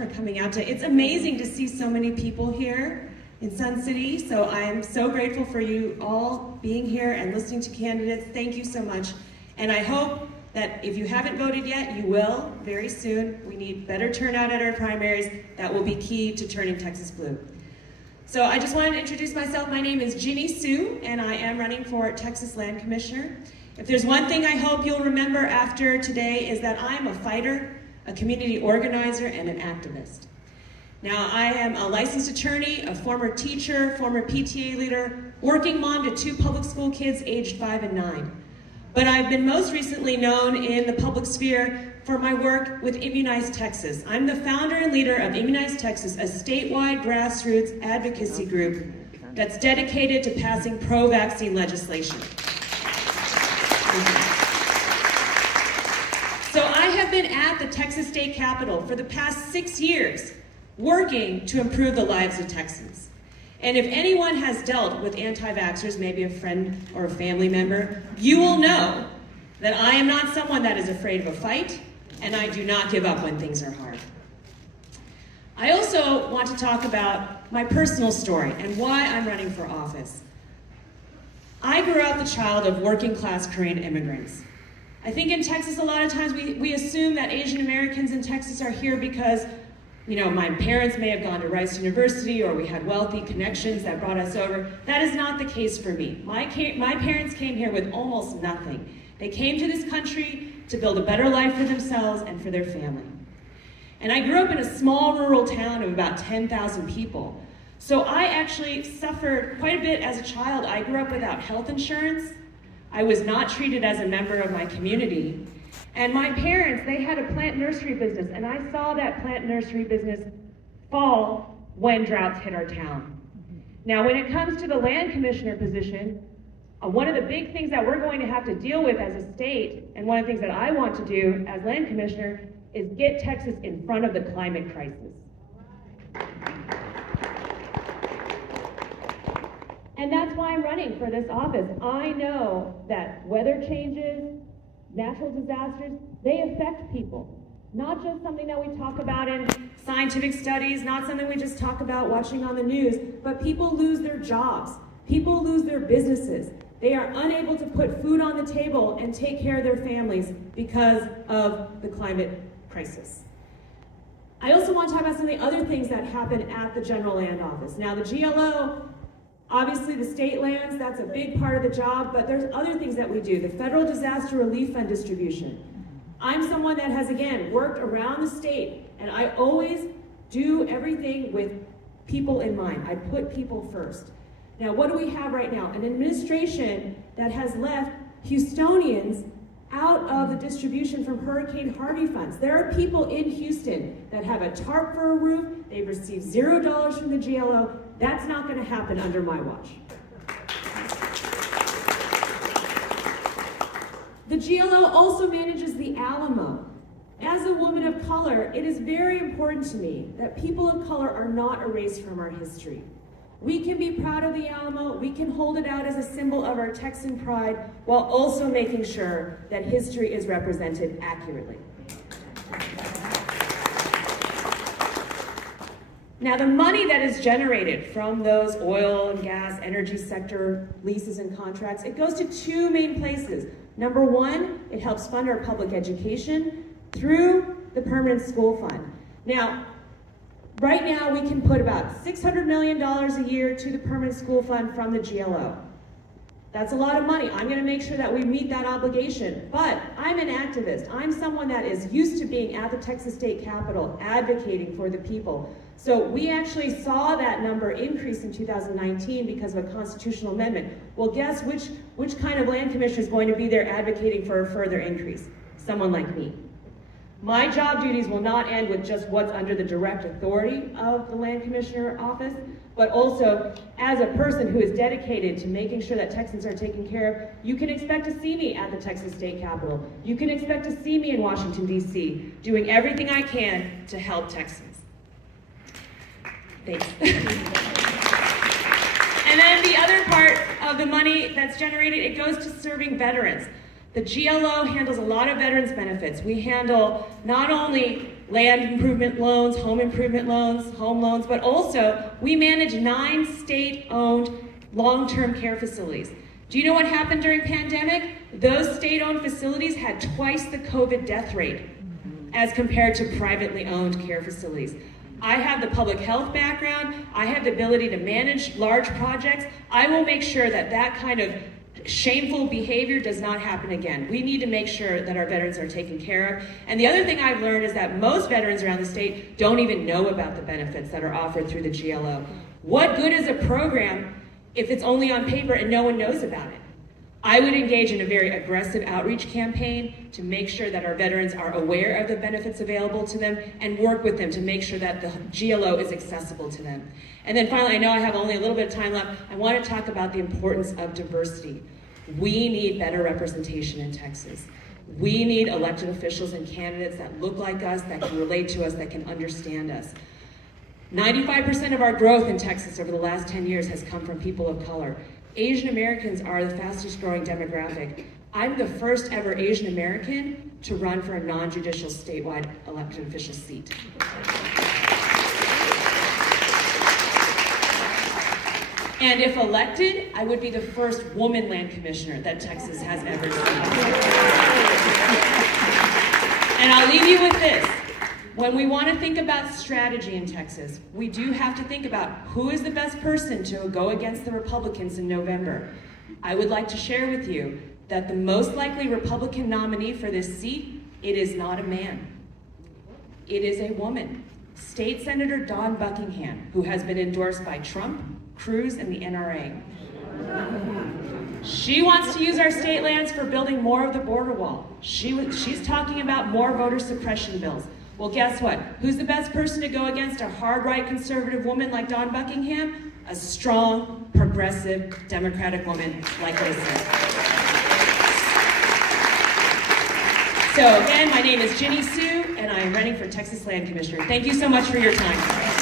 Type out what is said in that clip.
for coming out today. It's amazing to see so many people here in Sun City, so I'm so grateful for you all being here and listening to candidates. Thank you so much. And I hope that if you haven't voted yet, you will very soon. We need better turnout at our primaries. That will be key to turning Texas blue. So I just wanted to introduce myself. My name is Jinny Suh, and I am running for Texas Land Commissioner. If there's one thing I hope you'll remember after today is that I'm a fighter, a community organizer, and an activist. Now, I am a licensed attorney, a former teacher, former PTA leader, working mom to 2 public school kids aged 5 and 9. But I've been most recently known in the public sphere for my work with Immunize Texas. I'm the founder and leader of Immunize Texas, a statewide grassroots advocacy group that's dedicated to passing pro-vaccine legislation. So I have been at the Texas State Capitol for the past 6 years, working to improve the lives of Texans. And if anyone has dealt with anti-vaxxers, maybe a friend or a family member, you will know that I am not someone that is afraid of a fight, and I do not give up when things are hard. I also want to talk about my personal story and why I'm running for office. I grew up the child of working-class Korean immigrants. I think in Texas, a lot of times we assume that Asian Americans in Texas are here because my parents may have gone to Rice University or we had wealthy connections that brought us over. That is not the case for me. My parents came here with almost nothing. They came to this country to build a better life for themselves and for their family. And I grew up in a small rural town of about 10,000 people. So I actually suffered quite a bit as a child. I grew up without health insurance. I was not treated as a member of my community. And my parents, they had a plant nursery business, and I saw that plant nursery business fall when droughts hit our town. Now, when it comes to the land commissioner position, one of the big things that we're going to have to deal with as a state, and one of the things that I want to do as land commissioner, is get Texas in front of the climate crisis. And that's why I'm running for this office. I know that weather changes, natural disasters, they affect people. Not just something that we talk about in scientific studies, not something we just talk about watching on the news, but people lose their jobs. People lose their businesses. They are unable to put food on the table and take care of their families because of the climate crisis. I also want to talk about some of the other things that happen at the General Land Office. Now, the GLO, obviously the state lands, that's a big part of the job, but there's other things that we do. The Federal Disaster Relief Fund distribution. I'm someone that has, again, worked around the state, and I always do everything with people in mind. I put people first. Now, what do we have right now? An administration that has left Houstonians out of the distribution from Hurricane Harvey funds. There are people in Houston that have a tarp for a roof. They've received $0 from the GLO. That's not going to happen under my watch. The GLO also manages the Alamo. As a woman of color, it is very important to me that people of color are not erased from our history. We can be proud of the Alamo, we can hold it out as a symbol of our Texan pride, while also making sure that history is represented accurately. Now, the money that is generated from those oil and gas, energy sector leases and contracts, it goes to 2 main places. Number 1, it helps fund our public education through the Permanent School Fund. Now, right now we can put about $600 million a year to the Permanent School Fund from the GLO. That's a lot of money. I'm going to make sure that we meet that obligation. But I'm an activist. I'm someone that is used to being at the Texas State Capitol, advocating for the people. So we actually saw that number increase in 2019 because of a constitutional amendment. Well, guess which kind of land commissioner is going to be there advocating for a further increase? Someone like me. My job duties will not end with just what's under the direct authority of the Land Commissioner office, but also as a person who is dedicated to making sure that Texans are taken care of. You can expect to see me at the Texas State Capitol. You can expect to see me in Washington, D.C., doing everything I can to help Texans. Thanks. And then the other part of the money that's generated, it goes to serving veterans. The GLO handles a lot of veterans benefits. We handle not only land improvement loans, home improvement loans, home loans, but also we manage 9 state-owned long-term care facilities. Do you know what happened during pandemic? Those state-owned facilities had twice the COVID death rate as compared to privately owned care facilities. I have the public health background. I have the ability to manage large projects. I will make sure that that kind of shameful behavior does not happen again. We need to make sure that our veterans are taken care of. And the other thing I've learned is that most veterans around the state don't even know about the benefits that are offered through the GLO. What good is a program if it's only on paper and no one knows about it? I would engage in a very aggressive outreach campaign to make sure that our veterans are aware of the benefits available to them and work with them to make sure that the GLO is accessible to them. And then finally, I know I have only a little bit of time left, I want to talk about the importance of diversity. We need better representation in Texas. We need elected officials and candidates that look like us, that can relate to us, that can understand us. 95% of our growth in Texas over the last 10 years has come from people of color. Asian Americans are the fastest growing demographic. I'm the first ever Asian American to run for a non-judicial statewide elected official seat. And if elected, I would be the first woman land commissioner that Texas has ever seen. And I'll leave you with this. When we want to think about strategy in Texas, we do have to think about who is the best person to go against the Republicans in November. I would like to share with you that the most likely Republican nominee for this seat, it is not a man. It is a woman. State Senator Dawn Buckingham, who has been endorsed by Trump, Cruz, and the NRA. She wants to use our state lands for building more of the border wall. She's talking about more voter suppression bills. Well, guess what? Who's the best person to go against a hard-right conservative woman like Dawn Buckingham? A strong, progressive, democratic woman like Lisa. So again, my name is Jinny Suh, and I am running for Texas Land Commissioner. Thank you so much for your time.